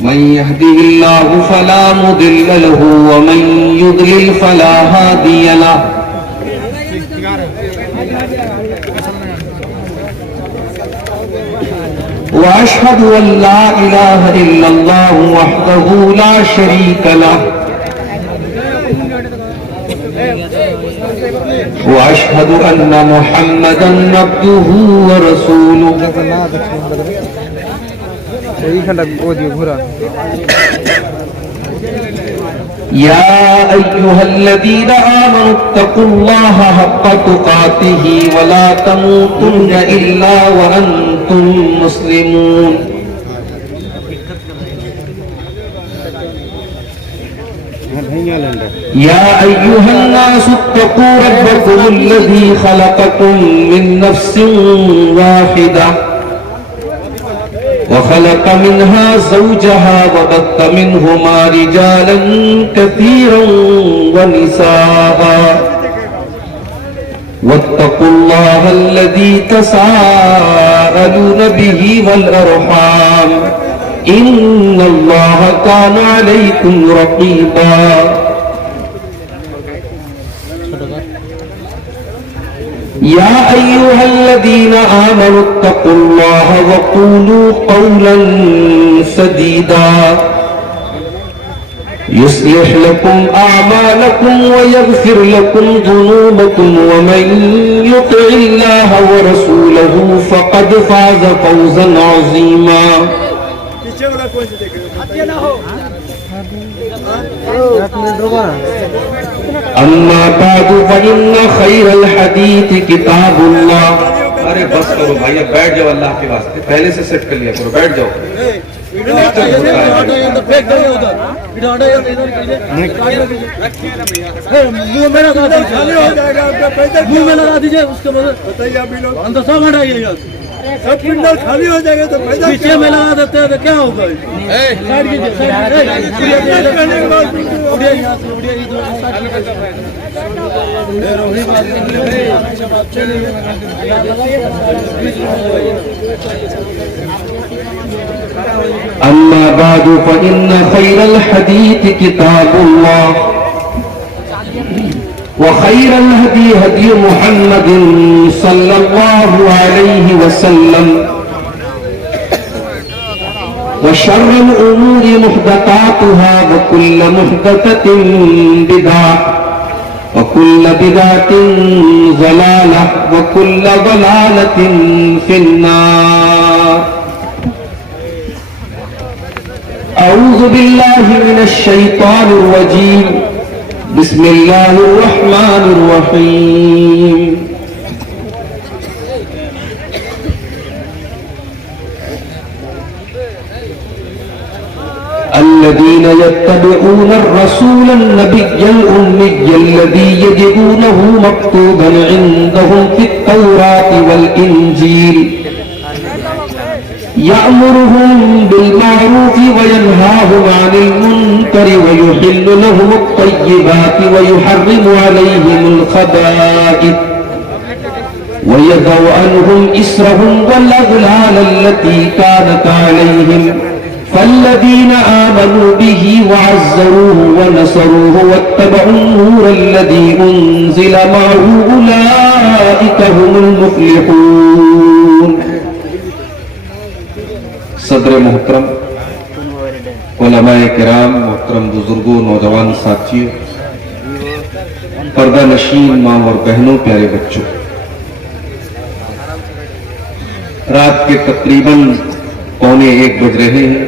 من يهده الله فلا مضل له ومن يضلل فلا هادي له وأشهد أن لا إله إلا الله وحده لا شريك له وأشهد أن محمدا عبده ورسوله يا أيها الذين آمنوا اتقوا الله حق تقاته ولا تموتن إلا وأنتم مسلمون يا أيها الناس اتقوا ربكم الذي خلقكم من نفس واحدة وخلق منها زوجها وبث منهما رجالا كثيرا ونساء واتقوا الله الذي تساءلون به والأرحام إن الله كان عليكم رقيبا يا أيها الذين آمنوا اتقوا الله وقولوا قولا سديدا يصلح لكم أعمالكم ويغفر لكم ذنوبكم ومن يطع الله ورسوله فقد فاز فوزا عظيما أما بعد فإن خير الحديث كتاب الله ارے بس کرو بھائی اب بیٹھ جاؤ اللہ کے واسطے پہلے سے سیٹ کر لیا کرو بیٹھ جاؤ منہ میں لگا دیجیے اس کے بعد اندر سب ہٹائیے سب پنڈل خالی ہو جائے گا تو پیچھے میں لگا دیتے ہیں تو کیا ہوگا أما بعد فإن خير الحديث كتاب الله وخير الهدي هدي محمد صلى الله عليه وسلم وشر الأمور محدثاتها وكل محدثة بدعة وكل بدعة ضلالة وكل ضلالة في النار أعوذ بالله من الشيطان الرجيم بسم الله الرحمن الرحيم الذين يتبعون الرسول النبي الأمي الذي يجدونه مكتوبا عندهم في التوراة والإنجيل يأمرهم بالمعروف وينهاهم عن المنكر ويحل لهم الطيبات ويحرم عليهم الخبائث ويضع عنهم إسرهم والأغلال التي كانت عليهم فالذين آمنوا به وعزروه ونصروه واتبعوا النور الذي أنزل معه أولئك هم المفلحون صدر محترم علماء کرام محترم بزرگوں نوجوان ساتھیوں پردہ نشین ماں اور بہنوں پیارے بچوں رات کے تقریباً 1:45 بج رہے ہیں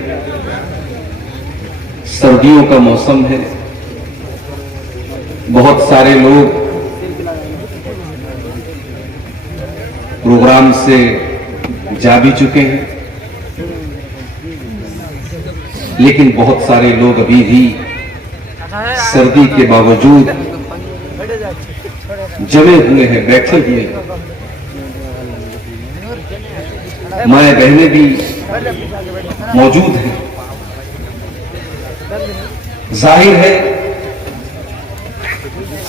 سردیوں کا موسم ہے بہت سارے لوگ پروگرام سے جا بھی چکے ہیں لیکن بہت سارے لوگ ابھی بھی سردی کے باوجود جمے ہوئے ہیں بیٹھے ہوئے ہیں مائیں بہنیں بھی موجود ہیں ظاہر ہے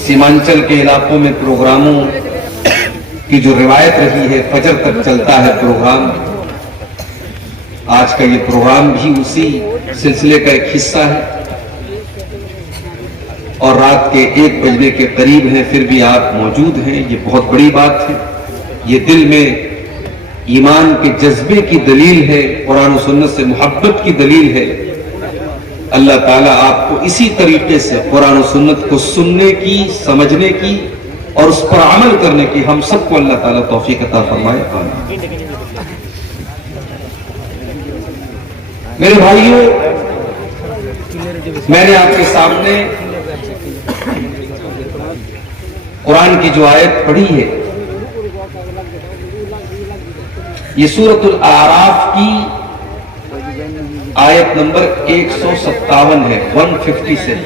سیمانچل کے علاقوں میں پروگراموں کی جو روایت رہی ہے فجر تک چلتا ہے پروگرام آج کا یہ پروگرام بھی اسی سلسلے کا ایک حصہ ہے، اور رات کے 1 بجنے کے قریب ہیں، پھر بھی آپ موجود ہیں، یہ بہت بڑی بات ہے۔ یہ دل میں ایمان کے جذبے کی دلیل ہے، قرآن و سنت سے محبت کی دلیل ہے۔ اللہ تعالیٰ آپ کو اسی طریقے سے قرآن و سنت کو سننے کی، سمجھنے کی اور اس پر عمل کرنے کی ہم سب کو اللہ تعالیٰ توفیق عطا فرمائے، آمین۔ میرے بھائیوں، میں نے آپ کے سامنے قرآن کی جو آیت پڑھی ہے، یہ سورۃ الاعراف کی آیت نمبر 157 ہے، 157۔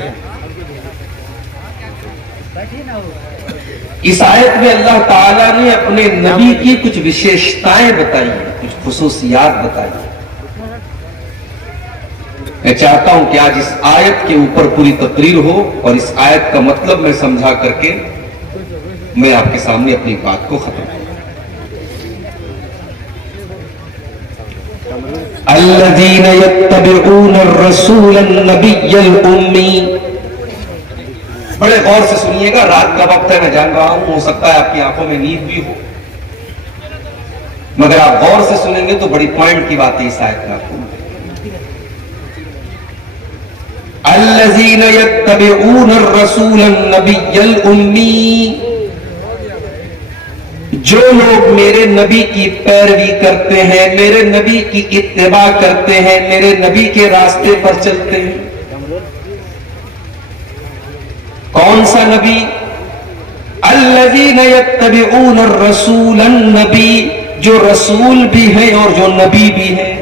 اس آیت میں اللہ تعالیٰ نے اپنے نبی کی کچھ وشیشتائیں بتائی ہیں، کچھ خصوصیات بتائی ہیں۔ میں چاہتا ہوں کہ آج اس آیت کے اوپر پوری تقریر ہو اور اس آیت کا مطلب میں سمجھا کر کے میں آپ کے سامنے اپنی بات کو ختم کروں۔ الذین یتبعون الرسول النبی الامی۔ بڑے غور سے سنیے گا، رات کا وقت ہے، میں جان رہا ہوں، ہو سکتا ہے آپ کی آنکھوں میں نیند بھی ہو، مگر آپ غور سے سنیں گے تو بڑی پوائنٹ کی بات ہے اس آیت میں آپ کو۔ الذین یتبعون الرسول النبی الامی، جو لوگ میرے نبی کی پیروی کرتے ہیں، میرے نبی کی اتباع کرتے ہیں، میرے نبی کے راستے پر چلتے ہیں۔ کون سا نبی؟ الذین یتبعون الرسول النبی، جو رسول بھی ہیں اور جو نبی بھی ہیں۔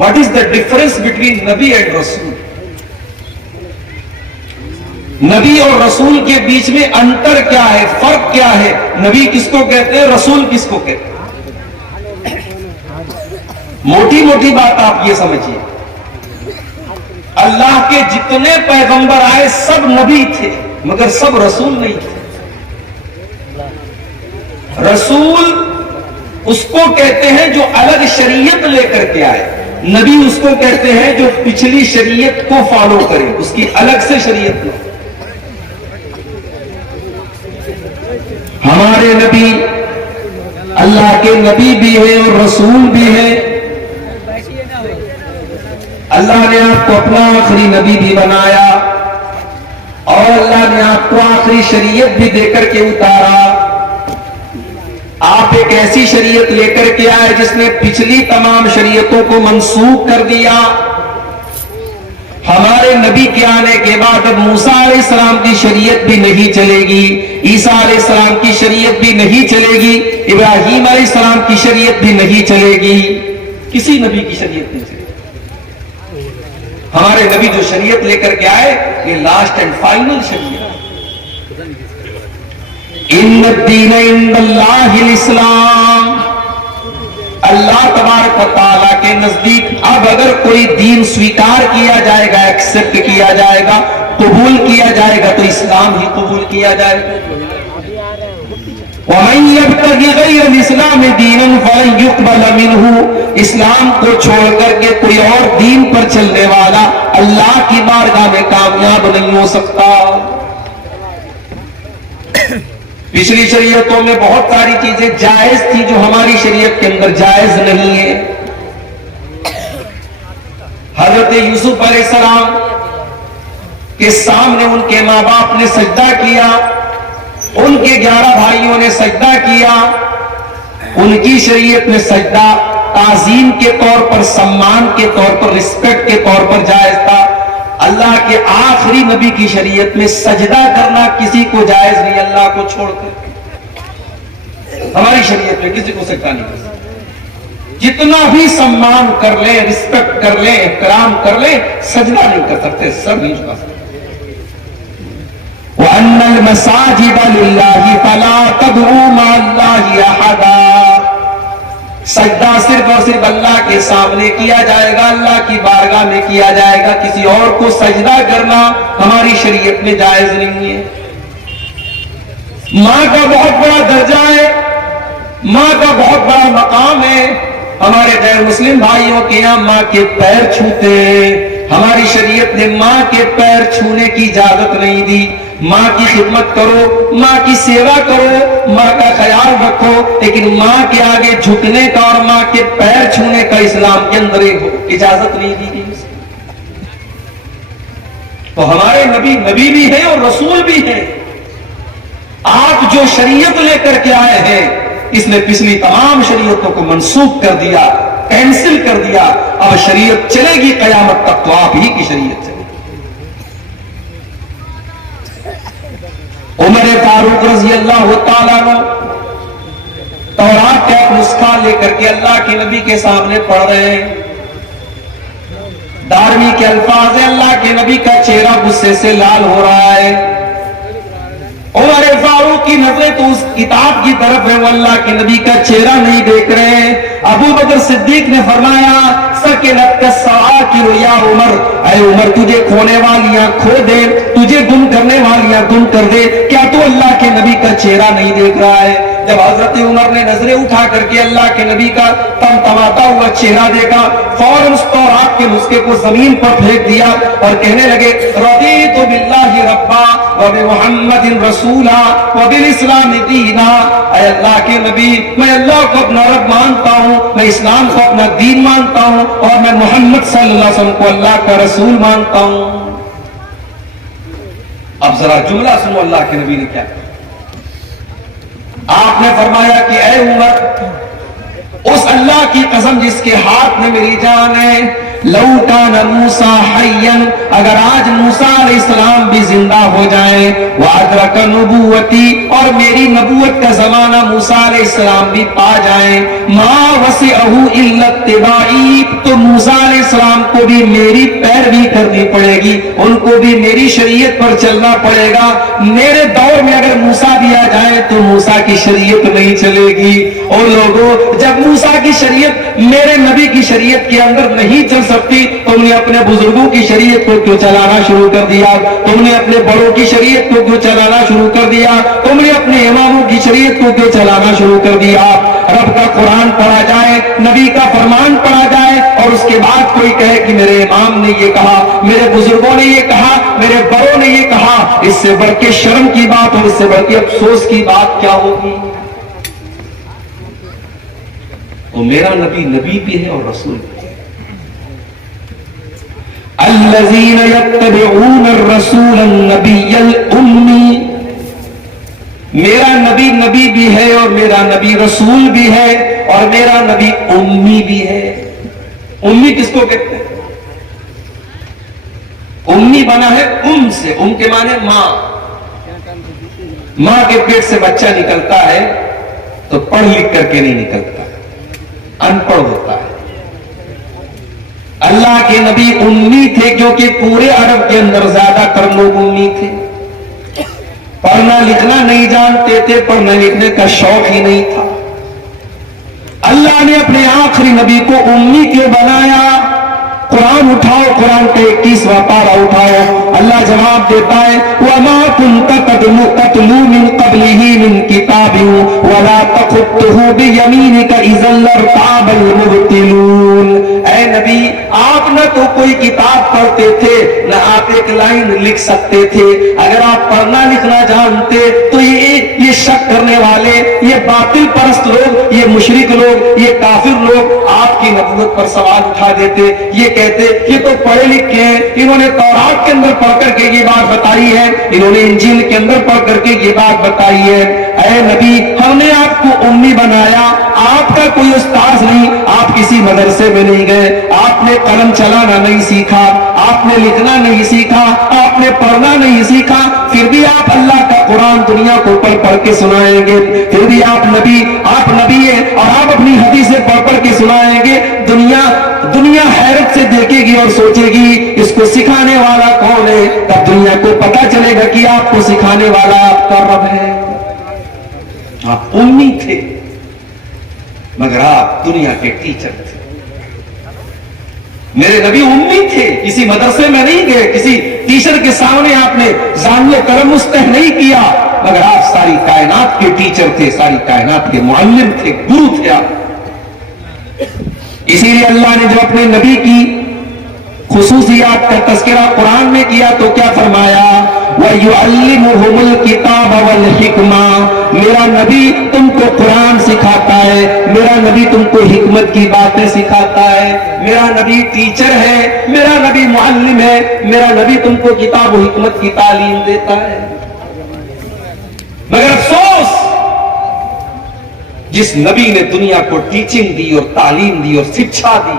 What is the difference between نبی and رسول؟ نبی اور رسول کے بیچ میں انتر کیا ہے، فرق کیا ہے؟ نبی کس کو کہتے ہیں، رسول کس کو کہتے ہیں؟ موٹی موٹی بات آپ یہ سمجھیے، اللہ کے جتنے پیغمبر آئے سب نبی تھے مگر سب رسول نہیں تھے۔ رسول اس کو کہتے ہیں جو الگ شریعت لے کر کے آئے، نبی اس کو کہتے ہیں جو پچھلی شریعت کو فالو کرے، اس کی الگ سے شریعت لے۔ ہمارے نبی اللہ کے نبی بھی ہیں اور رسول بھی ہیں۔ اللہ نے آپ کو اپنا آخری نبی بھی بنایا اور اللہ نے آپ کو آخری شریعت بھی دے کر کے اتارا۔ آپ ایک ایسی شریعت لے کر کے آئے جس نے پچھلی تمام شریعتوں کو منسوخ کر دیا۔ ہمارے نبی کے آنے کے بعد اب موسیٰ علیہ السلام کی شریعت بھی نہیں چلے گی، عیسیٰ علیہ السلام کی شریعت بھی نہیں چلے گی، ابراہیم علیہ السلام کی شریعت بھی نہیں چلے گی، کسی نبی کی شریعت نہیں چلے گی۔ ہمارے نبی جو شریعت لے کر کے آئے یہ لاسٹ اینڈ فائنل شریعت۔ ان الدین عند اللہ الاسلام، اللہ تبارک و تعالیٰ کے نزدیک اب اگر کوئی دین سویکار کیا جائے گا، ایکسپٹ کیا جائے گا، قبول کیا جائے گا تو اسلام ہی قبول کیا جائے گا۔ وَمَن يَبْتَغِ غَيْرَ الْإِسْلَامِ دِينًا فَلَن يُقْبَلَ مِنْهُ، اسلام کو چھوڑ کر کے کوئی اور دین پر چلنے والا اللہ کی بارگاہ میں کامیاب نہیں ہو سکتا۔ پچھلی شریعتوں میں بہت ساری چیزیں جائز تھی جو ہماری شریعت کے اندر جائز نہیں ہے۔ حضرت یوسف علیہ السلام کے سامنے ان کے ماں باپ نے سجدہ کیا، ان کے 11 بھائیوں نے سجدہ کیا، ان کی شریعت میں سجدہ تعظیم کے طور پر، سمان کے طور پر، رسپیکٹ کے طور پر جائز تھا۔ اللہ کے آخری نبی کی شریعت میں سجدہ کرنا کسی کو جائز نہیں، اللہ کو چھوڑ کر۔ ہماری شریعت میں کسی کو سجدہ نہیں کر سکتے، جتنا بھی سمان کر لیں، رسپیکٹ کر لیں، احترام کر لیں، سجدہ نہیں کر سکتے، سر نہیں جھکا سکتے۔ وَأَنَّ الْمَسَاجِدَ لِلَّهِ فَلَا تَدْعُوا مَعَ اللَّهِ أَحَدًا، سجدہ صرف اور صرف اللہ کے سامنے کیا جائے گا، اللہ کی بارگاہ میں کیا جائے گا، کسی اور کو سجدہ کرنا ہماری شریعت میں جائز نہیں ہے۔ ماں کا بہت بڑا درجہ ہے، ماں کا بہت بڑا مقام ہے، ہمارے غیر مسلم بھائیوں کے یہاں ماں کے پیر چھوتے ہیں. ہماری شریعت نے ماں کے پیر چھونے کی اجازت نہیں دی. ماں کی خدمت کرو, ماں کی سیوا کرو, ماں کا خیال رکھو, لیکن ماں کے آگے جھکنے کا اور ماں کے پیر چھونے کا اسلام کے اندر اجازت نہیں دی گئی. تو ہمارے نبی نبی بھی ہیں اور رسول بھی ہیں. آپ جو شریعت لے کر کے آئے ہیں اس نے پچھلی تمام شریعتوں کو منسوخ کر دیا, کینسل کر دیا. اب شریعت چلے گی قیامت تک تو آپ ہی کی شریعت چلے گی. عمر فاروق رضی اللہ تعالیٰ عنہ تورات کا ایک نسخہ لے کر کے اللہ کے نبی کے سامنے پڑھ رہے ہیں. 12ویں کے الفاظ ہیں, اللہ کے نبی کا چہرہ غصے سے لال ہو رہا ہے. عمر فاروق کی نظریں تو اس کتاب کی طرف ہے, وہ اللہ کے نبی کا چہرہ نہیں دیکھ رہے ہیں. ابو بکر صدیق نے فرمایا سکینت السواکر یا عمر, اے عمر تجھے کھونے والیاں کھو دے, تجھے گم کرنے والیاں گم کر دے, کیا تو اللہ کے نبی کا چہرہ نہیں دیکھ رہا ہے؟ جب حضرت عمر نے نظریں اٹھا کر کے اللہ کے نبی کا تمتماتا ہوا چہرہ دیکھا, فوراً اس تورات کے نسخے کو زمین پر پھینک دیا اور کہنے لگے رضیت باللہ ربا وبمحمد رسولا وبالاسلام دینا. اے اللہ کے نبی, میں اللہ کو اپنا رب مانتا ہوں, میں اسلام کو اپنا دین مانتا ہوں, اور میں محمد صلی اللہ علیہ وسلم کو اللہ کا رسول مانتا ہوں. اب ذرا جملہ سنو اللہ کے نبی نے کیا کہا. آپ نے فرمایا کہ اے عمر, اس اللہ کی قسم جس کے ہاتھ میں میری جان ہے, لو کان موسیٰ حیا, اگر آج موسیٰ علیہ السلام بھی زندہ ہو جائیں, وادرک نبوتی, اور میری نبوت کا زمانہ موسیٰ علیہ السلام بھی پا جائیں, ما وسعہ الا اتباعی, تو موسیٰ علیہ السلام کو بھی میری پیروی کرنی پڑے گی, ان کو بھی میری شریعت پر چلنا پڑے گا. میرے دور میں اگر موسیٰ بھی آ جائے تو موسیٰ کی شریعت نہیں چلے گی. اور لوگوں, جب موسیٰ کی شریعت میرے نبی کی شریعت کے اندر نہیں چل سکتی, تم نے اپنے بزرگوں کی شریعت کو کیوں چلانا شروع کر دیا؟ تم نے اپنے بڑوں کی شریعت کو کیوں چلانا شروع کر دیا؟ تم نے اپنے اماموں کی شریعت کو کیوں چلانا شروع کر دیا؟ رب کا قرآن پڑھا جائے, نبی کا فرمان پڑھا جائے, اور اس کے بعد کوئی کہے کہ میرے امام نے یہ کہا, میرے بزرگوں نے یہ کہا, میرے بڑوں نے یہ کہا, اس سے بڑھ کے شرم کی بات اور اس سے بڑھ کے افسوس کی بات کیا ہوگی؟ تو میرا نبی نبی بھی ہے اور رسول بھی ہے. الذین یتبعون الرسول النبی الامی, میرا نبی نبی بھی ہے اور میرا نبی رسول بھی ہے, اور میرا نبی امی بھی ہے. امی کس کو کہتے ہیں؟ امی بنا ہے ام سے, ام کے معنی ماں. ماں کے پیٹ سے بچہ نکلتا ہے تو پڑھ لکھ کر کے نہیں نکلتا, ان پڑھ ہوتا ہے. اللہ کے نبی امی تھے کیونکہ پورے عرب کے اندر زیادہ تر لوگ امی تھے, پڑھنا لکھنا نہیں جانتے تھے, پڑھنے لکھنے کا شوق ہی نہیں تھا. اللہ نے اپنے آخری نبی کو امی کیوں بنایا؟ قرآن اٹھاؤ, قرآن کا 21واں پارہ اٹھاؤ, اللہ جواب دیتا ہے وَمَا كُنْتَ تَتْلُو مِنْ قَبْلِهِ مِنْ كِتَابٍ وَلَا تَخُطُّهُ بِيَمِينِكَ إِذًا لَّارْتَابَ الْمُبْطِلُونَ. اے نبی, آپ نہ تو کوئی کتاب پڑھتے تھے, نہ آپ ایک لائن لکھ سکتے تھے. اگر آپ پڑھنا لکھنا جانتے تو یہ شک کرنے والے, یہ باطل پرست لوگ, یہ مشرک لوگ, یہ کافر لوگ آپ کی نبوت پر سوال اٹھا دیتے. یہ کہتے یہ تو پڑھے لکھے ہیں, انہوں نے تورات کے اندر پڑھ کر کے یہ بات بتائی ہے, انہوں نے انجیل کے اندر پڑھ کر کے یہ بات بتائی ہے. اے نبی, ہم نے آپ کو امی بنایا, آپ کا کوئی استاذ نہیں, آپ کسی مدرسے میں نہیں گئے, آپ نے قلم چلانا نہیں سیکھا, آپ نے لکھنا نہیں سیکھا, آپ نے پڑھنا نہیں سیکھا, پھر بھی آپ اللہ کا قرآن دنیا کو پڑھ کے سنائیں گے. پھر بھی آپ نبی ہیں اور آپ اپنی حدیثیں پڑھ کے سنائیں گے. دنیا حیرت سے دیکھے گی اور سوچے گی اس کو سکھانے والا کون ہے. تب دنیا کو پتا چلے گا کہ آپ کو سکھانے والا آپ کا رب ہے. آپ امی تھے مگر آپ دنیا کے ٹیچر تھے. میرے نبی امی تھے, کسی مدرسے میں نہیں گئے, کسی ٹیچر کے سامنے آپ نے زانو کرم مستح نہیں کیا, مگر آپ ساری کائنات کے ٹیچر تھے, ساری کائنات کے معلم تھے, گرو تھے آپ. اسی لیے اللہ نے جو اپنے نبی کی خصوصیات کا تذکرہ قرآن میں کیا تو کیا فرمایا؟ وَيُعَلِّمُهُمُ الْكِتَابَ وَالْحِكْمَةَ، میرا نبی تم کو قرآن سکھاتا ہے، میرا نبی تم کو حکمت کی باتیں سکھاتا ہے، میرا نبی ٹیچر ہے، میرا نبی معلم ہے، میرا نبی تم کو کتاب و حکمت کی تعلیم دیتا ہے۔ مگر افسوس، جس نبی نے دنیا کو ٹیچنگ دی اور تعلیم دی اور شکشا دی،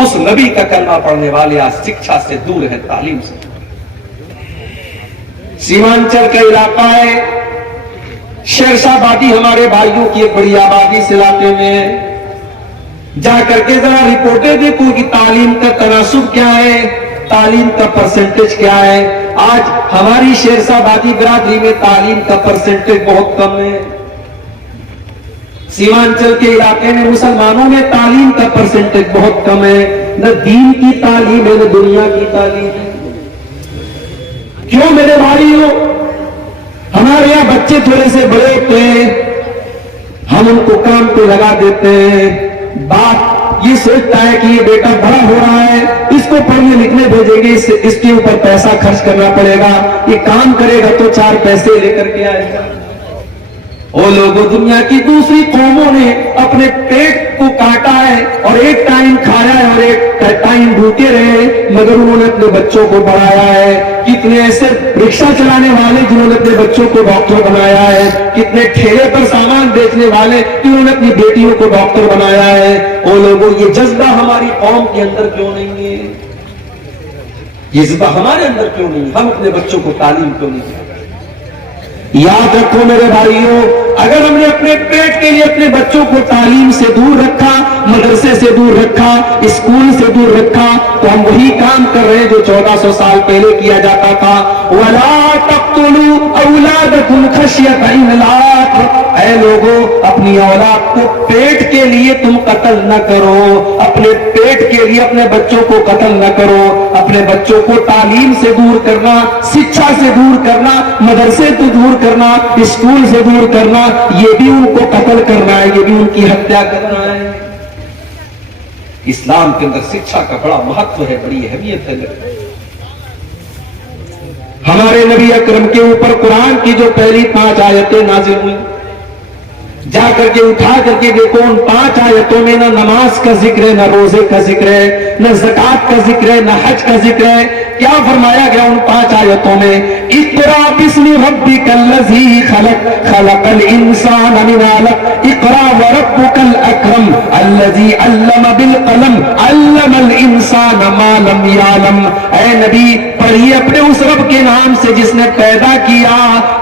اس نبی کا کلمہ پڑھنے والے آج شکشا سے دور ہے، تعلیم سے۔ سیمانچل کا علاقہ ہے، شیرشاہ آبادی ہمارے بھائیوں کی ایک بڑی آبادی اس علاقے میں ہے۔ جا کر کے ذرا رپورٹیں دیکھو کہ تعلیم کا تناسب کیا ہے، تعلیم کا پرسنٹیج کیا ہے۔ آج ہماری شیرشاہ آبادی برادری میں تعلیم کا پرسنٹیج بہت کم ہے۔ سیمانچل کے علاقے میں مسلمانوں میں تعلیم کا پرسنٹیج بہت کم ہے، نہ دین کی تعلیم ہے نہ دنیا کی تعلیم ہے۔ کیوں میرے بھائیوں؟ ہمارے یہاں بچے تھوڑے سے بڑے ہوتے ہیں، ہم ان کو کام پہ لگا دیتے ہیں، باپ یہ سوچتا ہے کہ یہ بیٹا بڑا ہو رہا ہے، اس کو پڑھنے لکھنے بھیجیں گے، اس کے اوپر پیسہ خرچ کرنا پڑے گا، یہ کام کرے گا تو 4 پیسے لے کر کے آئے گا۔ وہ لوگوں، دنیا کی دوسری قوموں نے اپنے پیٹ کو کاٹا ہے اور ایک ٹائم کھایا ہے اور ایک ٹائم بھوکے رہے، مگر انہوں نے اپنے بچوں کو بڑھایا ہے۔ کتنے ایسے رکشہ چلانے والے جنہوں نے اپنے بچوں کو ڈاکٹر بنایا ہے، کتنے ٹھیلے پر سامان بیچنے والے جنہوں نے اپنی بیٹیوں کو ڈاکٹر بنایا ہے۔ وہ لوگوں، یہ جذبہ ہماری قوم کے اندر کیوں نہیں ہے؟ یہ جذبہ ہمارے اندر کیوں نہیں ہے؟ ہم اپنے بچوں کو تعلیم کیوں نہیں دیتے؟ یاد رکھو میرے بھائیوں، اگر ہم نے اپنے پیٹ کے لیے اپنے بچوں کو تعلیم سے دور رکھا، مدرسے سے دور رکھا، اسکول سے دور رکھا، تو ہم وہی کام کر رہے ہیں جو 1400 سال پہلے کیا جاتا تھا۔ وَلَا تَقْتُلُوا أَوْلَادَكُمْ خَشْيَةَ إِمْلَاقٍ، اے لوگوں، اپنی اولاد کو پیٹ کے لیے تم قتل نہ کرو، اپنے پیٹ کے لیے اپنے بچوں کو قتل نہ کرو۔ اپنے بچوں کو تعلیم سے دور کرنا، شکشا سے دور کرنا، مدرسے سے دور کرنا، اسکول سے دور کرنا، یہ بھی ان کو قتل کرنا ہے، یہ بھی ان کی ہتیا کرنا ہے۔ اسلام کے اندر شکشا کا بڑا مہتو ہے، بڑی اہمیت ہے۔ ہمارے نبی اکرم کے اوپر قرآن کی جو پہلی 5 آیتیں نازل ہوئی، جا کر کے اٹھا کر کے دیکھو، ان 5 آیتوں میں نہ نماز کا ذکر ہے، نہ روزے کا ذکر ہے، نہ زکوٰۃ کا ذکر ہے، نہ حج کا ذکر ہے۔ کیا فرمایا گیا ان 5 آیتوں میں؟ اقرا بسم ربک الذی خلق، خلق الانسان من علق، اقرا وربک الاکرم الذی علم بالقلم، علم الانسان ما لم یعلم۔ اے نبی، پڑھیے اپنے اس رب کے نام سے جس نے پیدا کیا،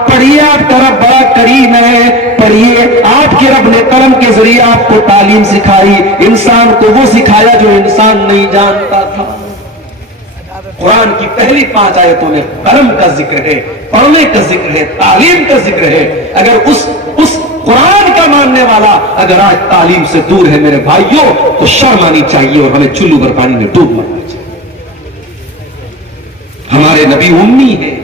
پڑھیے آپ کا رب بڑا کریم ہے، پڑھیے آپ کے رب نے قلم کے ذریعے آپ کو تعلیم سکھائی، انسان کو وہ سکھایا جو انسان نہیں جانتا تھا۔ قرآن کی پہلی 5 آیتوں میں قلم کا ذکر ہے، پڑھنے کا ذکر ہے، تعلیم کا ذکر ہے۔ اگر اس قرآن کا ماننے والا اگر آج تعلیم سے دور ہے میرے بھائیوں، تو شرم آنی چاہیے اور ہمیں چلو بھر پانی میں ڈوب مرنا چاہیے۔ ہمارے نبی امی ہیں،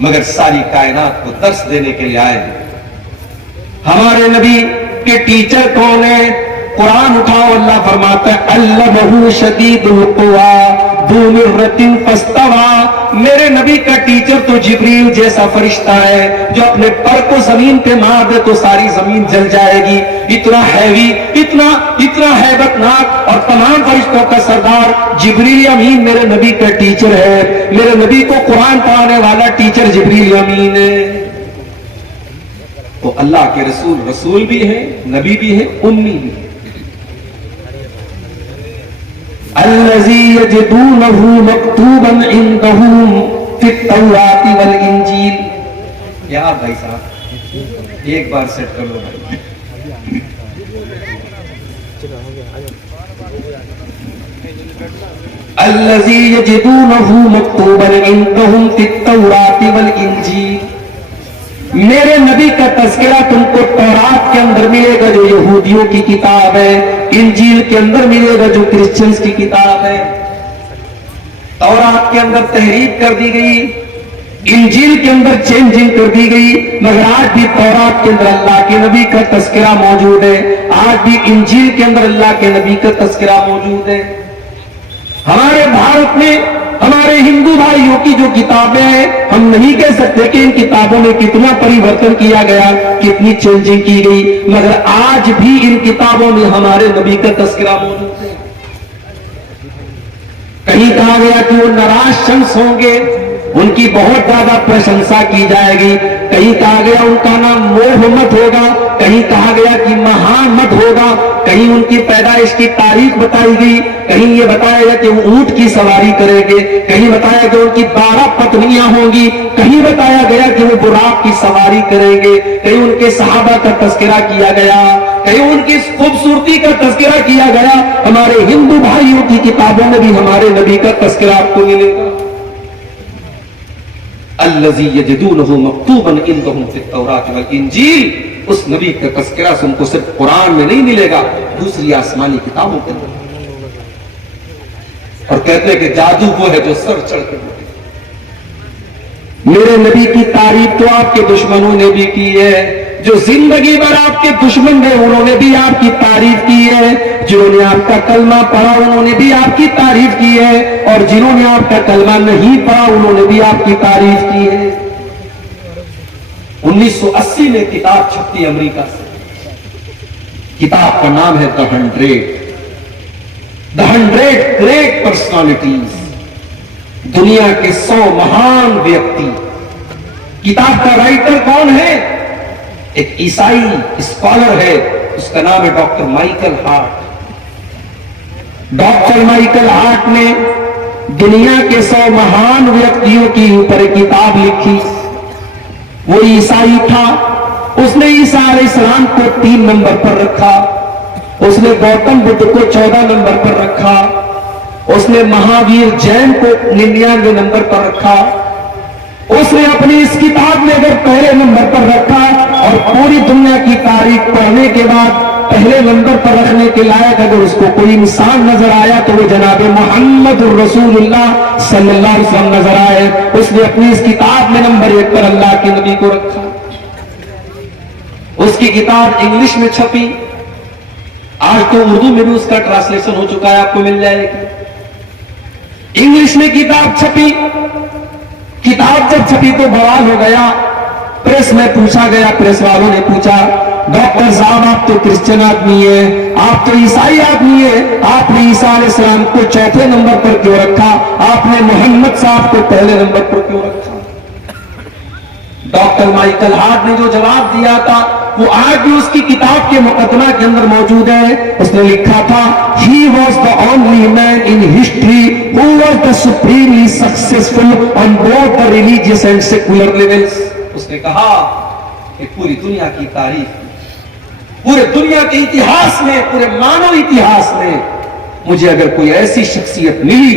مگر ساری کائنات کو درس دینے کے لیے آئے ہیں۔ ہمارے نبی کے ٹیچر کون ہے؟ قرآن اٹھاؤ، اللہ فرماتا ہے علمہ شدید القویٰ ذو مرۃ فاستویٰ۔ میرے نبی کا ٹیچر تو جبریل جیسا فرشتہ ہے، جو اپنے پر کو زمین پہ مار دے تو ساری زمین جل جائے گی۔ اتنا ہیوی، اتنا ہیبت ناک اور تمام فرشتوں کا سردار جبریل امین میرے نبی کا ٹیچر ہے۔ میرے نبی کو قرآن پڑھانے والا ٹیچر جبریل امین ہے۔ تو اللہ کے رسول بھی ہے، نبی بھی ہے، امی بھی ہے۔ الذی یجدونہ مکتوبا عندہم فی التوراۃ والانجیل۔ کیا بھائی صاحب، ایک بار سیٹ کر لو بھائی۔ الذی یجدونہ مکتوبا عندہم فی التوراۃ والانجیل۔ میرے نبی کا تذکرہ تم کو تورات کے اندر ملے گا جو یہودیوں کی کتاب ہے، انجیل کے اندر ملے گا جو کرسچنز کی کتاب ہے۔ تورات کے اندر تحریف کر دی گئی، انجیل کے اندر چینجنگ کر دی گئی، مگر آج بھی تورات کے اندر اللہ کے نبی کا تذکرہ موجود ہے، آج بھی انجیل کے اندر اللہ کے نبی کا تذکرہ موجود ہے۔ ہمارے بھارت میں ہمارے ہندو بھائیوں کی جو کتابیں ہیں، ہم نہیں کہہ سکتے کہ ان کتابوں میں کتنا پریورتن کیا گیا، کتنی چینجنگ کی گئی، مگر آج بھی ان کتابوں میں ہمارے نبی کا تذکرہ موجود ہے۔ کہیں کہا گیا کہ وہ نراش شمس ہوں گے، ان کی بہت زیادہ پرشنسا کی جائے گی، کہیں کہا گیا ان کا نام محمد ہوگا، کہیں کہا گیا کہ محمد ہوگا، کہیں ان کی پیدائش کی تاریخ بتائی گئی، کہیں یہ بتایا گیا کہ وہ اونٹ کی سواری کریں گے، کہیں بتایا کہ ان کی 12 پتنیاں ہوں گی، کہیں بتایا گیا کہ وہ براق کی سواری کریں گے، کہیں ان کے صحابہ کا تذکرہ کیا گیا، کہیں ان کی خوبصورتی کا تذکرہ کیا گیا۔ ہمارے ہندو بھائیوں کی کتابوں میں بھی ہمارے نبی کا تذکرہ آپ کو ملے گا۔ الذی یجدونہ مکتوبا عندہم فی التوراۃ والانجیل، اس نبی کا تذکرہ تم کو صرف قرآن میں نہیں ملے گا، دوسری آسمانی کتابوں کے اندر۔ اور کہتے ہیں کہ جادو وہ ہے جو سر چڑھ کے بولے۔ میرے نبی کی تعریف تو آپ کے دشمنوں نے بھی کی ہے، جو زندگی بھر آپ کے دشمن رہے انہوں نے بھی آپ کی تعریف کی ہے، جنہوں نے آپ کا کلمہ پڑھا انہوں نے بھی آپ کی تعریف کی ہے، اور جنہوں نے آپ کا کلمہ نہیں پڑھا انہوں نے بھی آپ کی تعریف کی ہے۔ 1980 میں کتاب چھپتی امریکہ سے، کتاب کا نام ہے The 100 Great Personalities، دنیا کے 100 مہان ویکتی۔ کتاب کا رائٹر کون ہے؟ ایک عیسائی اسکالر ہے، اس کا نام ہے doctor Michael Hart. Doctor Michael Hart نے دنیا کے 100 مہان ویکتیوں کی اوپر ایک کتاب لکھی۔ وہ عیسائی تھا، اس نے عیسیٰ علیہ السلام کو 3 نمبر پر رکھا، اس نے گوتم بدھ کو 14 نمبر پر رکھا، اس نے مہاویر جین کو 99 نمبر پر رکھا، اس نے اپنی اس کتاب میں اگر پہلے نمبر پر رکھا، اور پوری دنیا کی تاریخ پڑھنے کے بعد پہلے نمبر پر رکھنے کے لائق اگر اس کو کوئی انسان نظر آیا تو وہ جناب محمد الرسول اللہ صلی اللہ علیہ وسلم نظر آئے۔ اس نے اپنی اس کتاب میں نمبر 1 پر اللہ کے نبی کو رکھا۔ اس کی کتاب انگلش میں چھپی، آج تو اردو میں بھی اس کا ٹرانسلیشن ہو چکا ہے، آپ کو مل جائے گی۔ انگلش میں کتاب چھپی، کتاب جب چھپی تو بوال ہو گیا، پریس میں پوچھا گیا، پریس والوں نے پوچھا ڈاکٹر صاحب آپ تو کرسچن آدمی ہیں، آپ تو عیسائی آدمی ہیں، آپ نے عیسیٰ علیہ السلام کو 4 نمبر پر کیوں رکھا، آپ نے محمد صاحب کو پہلے نمبر پر کیوں رکھا؟ ڈاکٹر مائیکل ہارٹ نے جو جواب دیا تھا وہ آج بھی اس کی کتاب کے مقدمہ کے اندر موجود ہے۔ اس نے لکھا تھا he was the only man in history who was the supremely successful on both the religious and secular levels۔ اس نے کہا کہ پوری دنیا کی تاریخ، پورے دنیا کے اتہاس میں، پورے مانو اتہاس میں مجھے اگر کوئی ایسی شخصیت ملی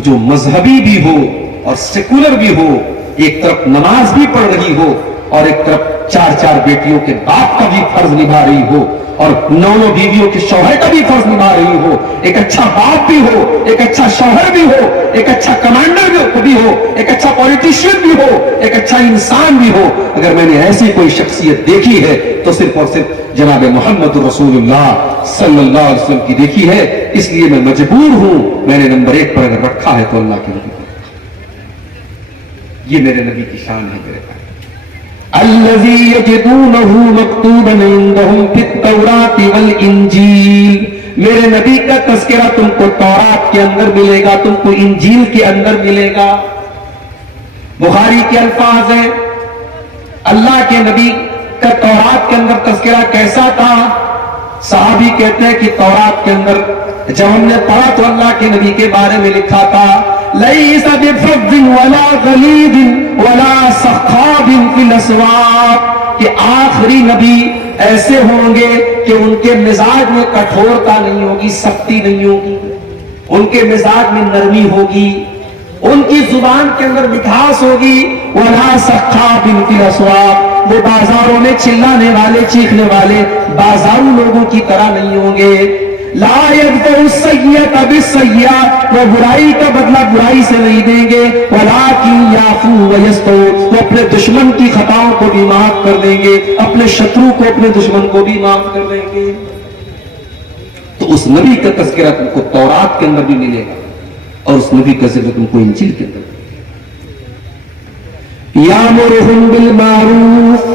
جو مذہبی بھی ہو اور سیکولر بھی ہو، ایک طرف نماز بھی پڑھ رہی ہو اور ایک طرف 4 بیٹیوں کے باپ کا بھی فرض نبھا رہی ہو اور 9 بیویوں کے شوہر کا بھی فرض نبھا رہی ہو، ایک اچھا باپ بھی ہو، ایک اچھا شوہر بھی ہو، ایک اچھا کمانڈر بھی ہو، ایک اچھا پولیٹیشین بھی ہو، ایک اچھا انسان بھی ہو، اگر میں نے ایسی کوئی شخصیت دیکھی ہے تو صرف اور صرف جناب محمد رسول اللہ صلی اللہ علیہ وسلم کی دیکھی ہے، اس لیے میں مجبور ہوں، میں نے نمبر 1 پر اگر رکھا ہے تو اللہ کے نبی کو۔ یہ میرے نبی کی شان ہے میرے بھائی۔ الذی یجدونہ مکتوبا عندہم فی التوراۃ والانجیل، میرے نبی کا تذکرہ تم کو تورات کے اندر ملے گا، تم کو انجیل کے اندر ملے گا۔ بخاری کے الفاظ ہیں، اللہ کے نبی کا تورات کے اندر تذکرہ کیسا تھا؟ صحابی کہتے ہیں کہ تورات کے اندر جب ہم نے پڑھا تو اللہ کے نبی کے بارے میں لکھا تھا لَيْسَ بِفَظٍّ وَلَا غَلِيظٍ وَلَا سَخَّابٍ فِي الْأَسْوَاقِ، کہ آخری نبی ایسے ہوں گے کہ ان کے مزاج میں کٹھورتا نہیں ہوگی، سختی نہیں ہوگی، ان کے مزاج میں نرمی ہوگی، ان کی زبان کے اندر مٹھاس ہوگی۔ وَلَا سَخَّابٍ فِي الْأَسْوَاقِ، وہ بازاروں میں چلانے والے چیخنے والے بازاروں لوگوں کی طرح نہیں ہوں گے۔ لا يدفع السیئۃ بالسیئۃ، وہ برائی کا بدلہ برائی سے نہیں دیں گے، ولکن یعفو ویصفحوا، وہ اپنے دشمن کی خطاؤں کو بھی معاف کر دیں گے، اپنے شترو کو اپنے دشمن کو بھی معاف کر دیں گے۔ تو اس نبی کا تذکرہ تم کو تورات کے اندر بھی ملے گا، اور اس نبی کا ذکر تم کو انجیل کے اندر۔ یامرہم بالمعروف،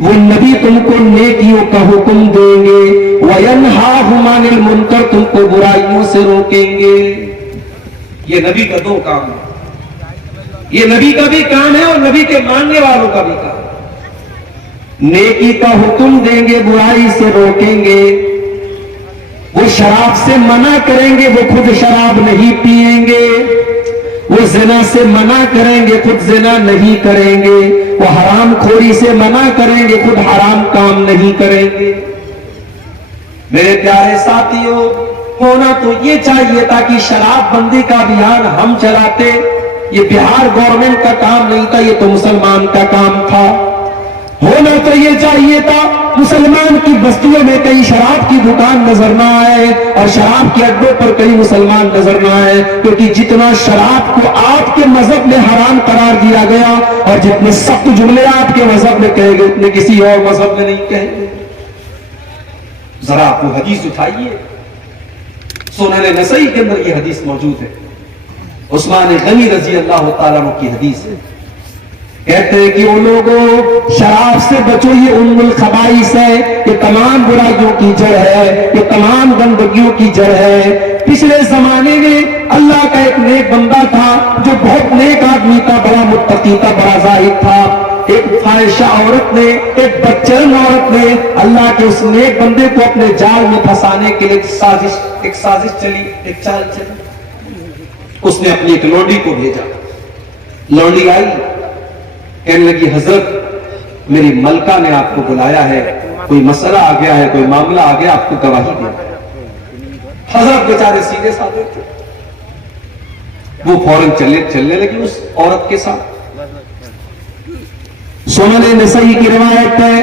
وہ نبی تم کو نیکیوں کا حکم دیں گے، وینہاہم عن المنکر، تم کو برائیوں سے روکیں گے۔ یہ نبی کا دو کام ہے، یہ نبی کا بھی کام ہے اور نبی کے ماننے والوں کا بھی کام ہے۔ نیکی کا حکم دیں گے، برائی سے روکیں گے۔ وہ شراب سے منع کریں گے، وہ خود شراب نہیں پیئیں گے۔ وہ زنا سے منع کریں گے، خود زنا نہیں کریں گے۔ وہ حرام خوری سے منع کریں گے، خود حرام کام نہیں کریں گے۔ میرے پیارے ساتھیوں، ہونا تو یہ چاہیے تھا کہ شراب بندی کا ابھیان ہم چلاتے، یہ بہار گورنمنٹ کا کام نہیں تھا، یہ تو مسلمان کا کام تھا۔ ہونا تو یہ چاہیے تھا مسلمان کی بستیوں میں کہیں شراب کی دکان نظر نہ آئے، اور شراب کے اڈوں پر کہیں مسلمان نظر نہ آئے، کیونکہ جتنا شراب کو آپ کے مذہب میں حرام قرار دیا گیا، اور جتنے سخت جملے آپ کے مذہب میں کہے گئے اتنے کسی اور مذہب میں نہیں کہیں گے۔ ذرا آپ وہ حدیث اٹھائیے، سنن نسائی کے اندر یہ حدیث موجود ہے، عثمان غنی رضی اللہ تعالیٰ عنہ کی حدیث ہے۔ کہتے ہیں کہ وہ لوگوں شراب سے بچو، یہ ام الخبائث ہے، یہ تمام برائیوں کی جڑ ہے، یہ تمام گندگیوں کی جڑ ہے۔ پچھلے زمانے میں اللہ کا ایک نیک بندہ تھا جو بہت نیک آدمی تھا، بڑا متقی تھا، بڑا زاہد تھا۔ ایک فاحشہ عورت نے، ایک بدچلن عورت نے اللہ کے اس نیک بندے کو اپنے جال میں پھنسانے کے لیے ایک سازش چلی، ایک چال چلی۔ اس نے اپنی ایک لونڈی کو بھیجا، لونڈی آئی، کہنے لگی حضرت میری ملکہ نے آپ کو بلایا ہے، کوئی مسئلہ آ گیا ہے، کوئی معاملہ آ گیا، آپ کو گواہی دے۔ حضرت بیچارے سیدھے سادے تھے، وہ فوراً چلنے لگی اس عورت کے ساتھ۔ سنن نسائی کی روایت ہے،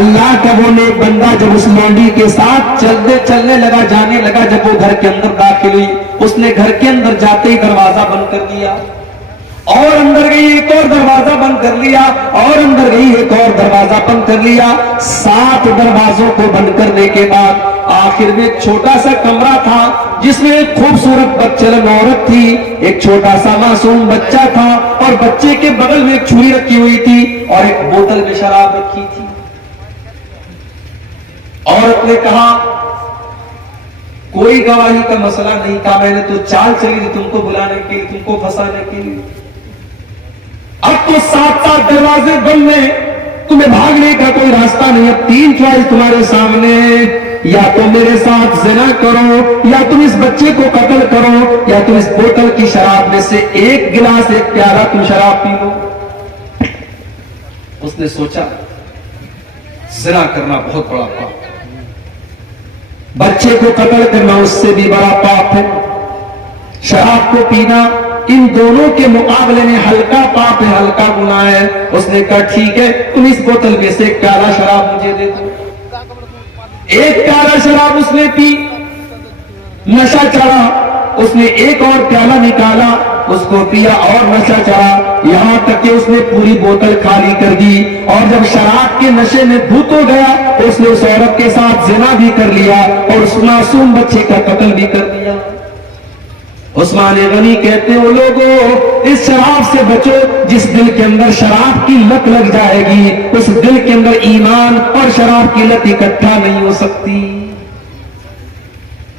اللہ کا وہ نیک بندہ جب اس لونڈی کے ساتھ چلنے لگا، جانے لگا، جب وہ گھر کے اندر داخل ہوئی، اس نے گھر کے اندر جاتے ہی دروازہ بند کر دیا، اور اندر گئی ایک اور دروازہ بند کر لیا، اور اندر گئی ایک اور دروازہ بند کر لیا۔ 7 دروازوں کو بند کرنے کے بعد آخر میں ایک چھوٹا سا کمرہ تھا جس میں ایک خوبصورت بچلن عورت تھی، ایک چھوٹا سا معصوم بچہ تھا، اور بچے کے بغل میں ایک چھری رکھی ہوئی تھی اور ایک بوتل میں شراب رکھی تھی۔ عورت نے کہا کوئی گواہی کا مسئلہ نہیں تھا، میں نے تو چال چلی تھی تم کو بلانے کے لیے، تم کو پھنسانے کے لیے۔ اب تو 7 دروازے بند ہیں، تمہیں بھاگنے کا کوئی راستہ نہیں، اب 3 چوائس تمہارے سامنے، یا تم میرے ساتھ زنا کرو، یا تم اس بچے کو قتل کرو، یا تم اس بوتل کی شراب میں سے ایک گلاس، ایک پیالہ تم شراب پی لو۔ اس نے سوچا زنا کرنا بہت بڑا پاپ ہے، بچے کو قتل کرنا اس سے بھی بڑا پاپ ہے، شراب کو پینا ان دونوں کے مقابلے میں ہلکا پاپ ہے، ہلکا گناہ ہے۔ اس نے کہا ٹھیک ہے، تم اس بوتل میں سے ایک پیالہ شراب مجھے دے دو۔ ایک پیالہ شراب اس نے پی، نشہ چڑھا، اس نے ایک اور پیالہ نکالا، اس کو پیا اور نشہ چڑھا، یہاں تک کہ اس نے پوری بوتل خالی کر دی، اور جب شراب کے نشے میں دھت ہو گیا اس نے اس عورت کے ساتھ زنا بھی کر لیا اور اس معصوم بچے کا قتل بھی کر دیا۔ عثمان غنی کہتے ہیں وہ لوگوں اس شراب سے بچو، جس دل کے اندر شراب کی لت لگ جائے گی اس دل کے اندر ایمان اور شراب کی لت اکٹھا نہیں ہو سکتی۔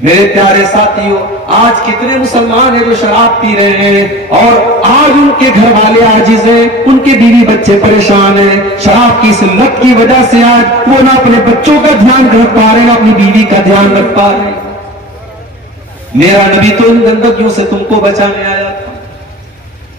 میرے پیارے ساتھیوں، آج کتنے مسلمان ہیں جو شراب پی رہے ہیں اور آج ان کے گھر والے عاجز ہیں، ان کے بیوی بچے پریشان ہیں، شراب کی اس لت کی وجہ سے آج وہ نہ اپنے بچوں کا دھیان رکھ پا رہے نہ اپنی بیوی کا دھیان رکھ پا رہے۔ میرا نبی تو ان گندگیوں سے تم کو بچانے آیا تھا۔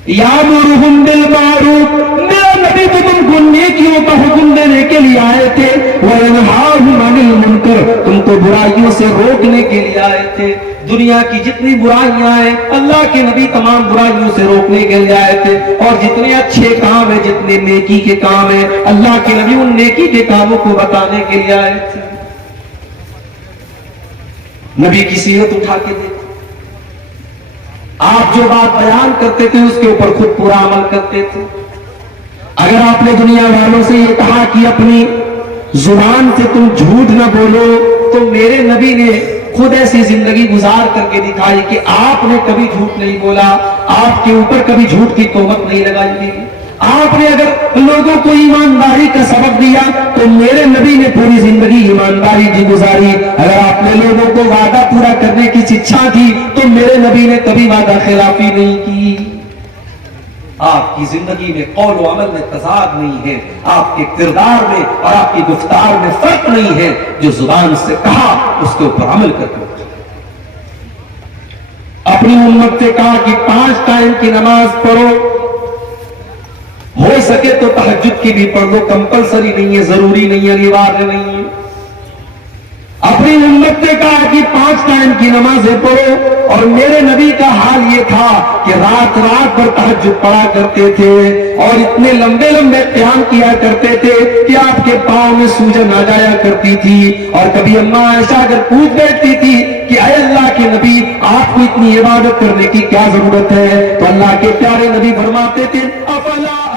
یامرہم بالمعروف، میرا نبی تو تم کو نیکیوں کا حکم دینے کے لیے آئے تھے، وینہاہم عن المنکر، تم کو برائیوں سے روکنے کے لیے آئے تھے۔ دنیا کی جتنی برائیاں ہیں اللہ کے نبی تمام برائیوں سے روکنے کے لیے آئے تھے، اور جتنے اچھے کام ہیں، جتنے نیکی کے کام ہیں، اللہ کے نبی ان نیکی کے کاموں کو بتانے کے لیے آئے تھے۔ نبی کی سیرت اٹھا کے دیکھو، آپ جو بات بیان کرتے تھے اس کے اوپر خود پورا عمل کرتے تھے۔ اگر آپ نے دنیا والوں سے یہ کہا کہ اپنی زبان سے تم جھوٹ نہ بولو، تو میرے نبی نے خود ایسی زندگی گزار کر کے دکھائی کہ آپ نے کبھی جھوٹ نہیں بولا، آپ کے اوپر کبھی جھوٹ کی تہمت نہیں لگائی گئی۔ آپ نے اگر لوگوں کو ایمانداری کا سبق دیا تو میرے نبی نے پوری زندگی ایمانداری کی گزاری۔ اگر آپ نے لوگوں کو وعدہ پورا کرنے کی اچھا کی تو میرے نبی نے کبھی وعدہ خلافی نہیں کی۔ آپ کی زندگی میں قول و عمل میں تضاد نہیں ہے، آپ کے کردار میں اور آپ کی گفتار میں فرق نہیں ہے۔ جو زبان سے کہا اس کے اوپر عمل کرتے ہیں۔ اپنی امت سے کہا کہ 5 ٹائم کی نماز پڑھو، ہو سکے تو تہجد کی بھی پڑھ لو، کمپلسری نہیں ہے، ضروری نہیں ہے، انیوارے نہیں ہے۔ اپنی امت نے کہا کہ 5 ٹائم کی نمازیں پڑھو، اور میرے نبی کا حال یہ تھا کہ رات رات بھر تہجد پڑھا کرتے تھے اور اتنے لمبے لمبے قیام کیا کرتے تھے کہ آپ کے پاؤں میں سوجن آ جایا کرتی تھی۔ اور کبھی اماں عائشہ اگر پوچھ بیٹھتی تھی کہ اے اللہ کے نبی آپ کو اتنی عبادت کرنے کی کیا ضرورت ہے، تو اللہ کے پیارے نبی فرماتے تھے افلا